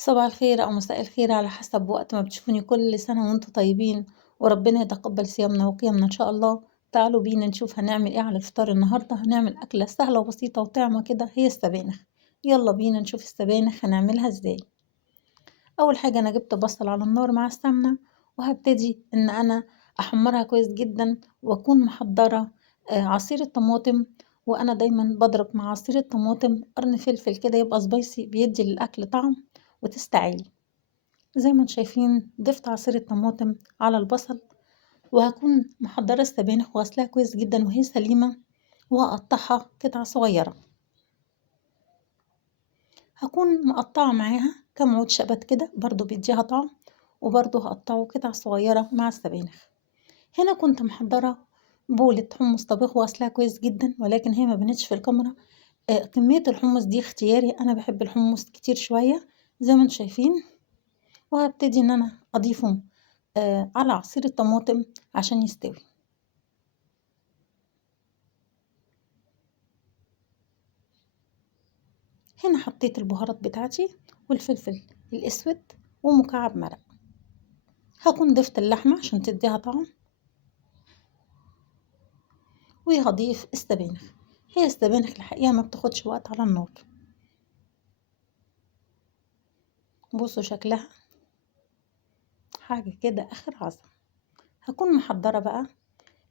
صباح الخير أو مساء الخير على حسب وقت ما بتشوفوني، كل سنة وانتم طيبين وربنا يتقبل صيامنا وقيامنا إن شاء الله. تعالوا بينا نشوف هنعمل ايه على الفطار النهاردة. هنعمل أكلة سهلة وبسيطة وطعمة كده، هي السبانخ. يلا بينا نشوف السبانخ هنعملها ازاي. أول حاجة أنا جبت بصل على النار مع السمنة، وهبتدي إن أنا أحمرها كويس جدا وأكون محضرة عصير الطماطم. وأنا دايما بضرب مع عصير الطماطم قرن فلفل كده يبقى سبايسي، بيدي للأكل طعم وتستعيلي. زي ما انتم شايفين ضفت عصير الطماطم على البصل، وهكون محضرة السبانخ وغسلاها كويس جدا وهي سليمة، وهقطعها قطع صغيرة. هكون مقطعة معاها كام عود شبت كده برضو بيديها طعم، وبرضو هقطعه قطع صغيرة مع السبانخ. هنا كنت محضرة بولة حمص طبيخ وغسلاها كويس جدا، ولكن هي ما بانتش في الكاميرا. كمية الحمص دي اختياري، أنا بحب الحمص كتير شوية زي ما انتم شايفين. وهبتدي إن أنا أضيفه على عصير الطماطم عشان يستوي. هنا حطيت البهارات بتاعتي والفلفل الأسود ومكعب مرق. هكون ضفت اللحمة عشان تديها طعم، وهضيف السبانخ. هي السبانخ الحقيقة ما بتاخدش وقت على النار. بصوا شكلها حاجة كده آخر عظمة. هكون محضرة بقى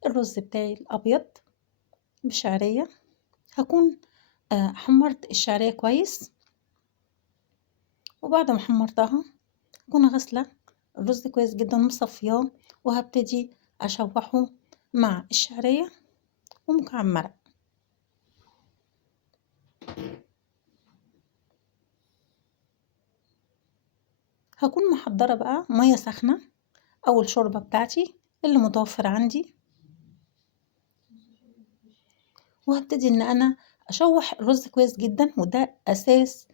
الرز بتاعي الأبيض بشعرية. هكون حمرت الشعرية كويس، وبعد ما حمرتها هكون غسلة الرز كويس جدا ومصفياه، وهبتدي أشوحه مع الشعرية ومكعب مرق. هكون محضرة بقى مية سخنة أو الشوربة بتاعتي اللي متوفر عندي، وهبتدي إن أنا أشوح الرز كويس جدا، وده أساس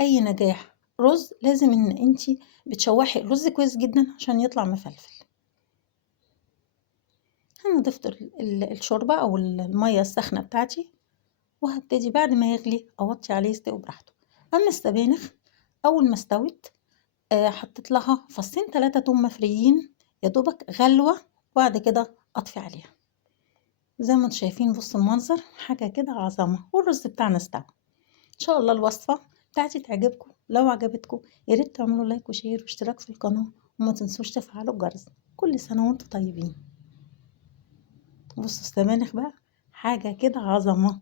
أي نجاح. رز لازم إن انتي بتشوحي الرز كويس جدا عشان يطلع مفلفل. أنا ضفت الشوربة أو المية السخنة بتاعتي، وهبتدي بعد ما يغلي أوطي عليه يستوي براحته. أما السبانخ أول ما استوت حطيت لها فصين 3 توم مفريين يا دوبك غلوة، وبعد كده أطفي عليها. زي ما انتم شايفين بصوا المنظر حاجة كده عظمة، والرز بتاعنا استوى. إن شاء الله الوصفة بتاعتي تعجبكم. لو عجبتكم يا ريت تعملوا لايك وشير واشتراك في القناة، وما تنسوش تفعلوا الجرس. كل سنة وانتم طيبين. بصوا السبانخ بقى حاجة كده عظمة.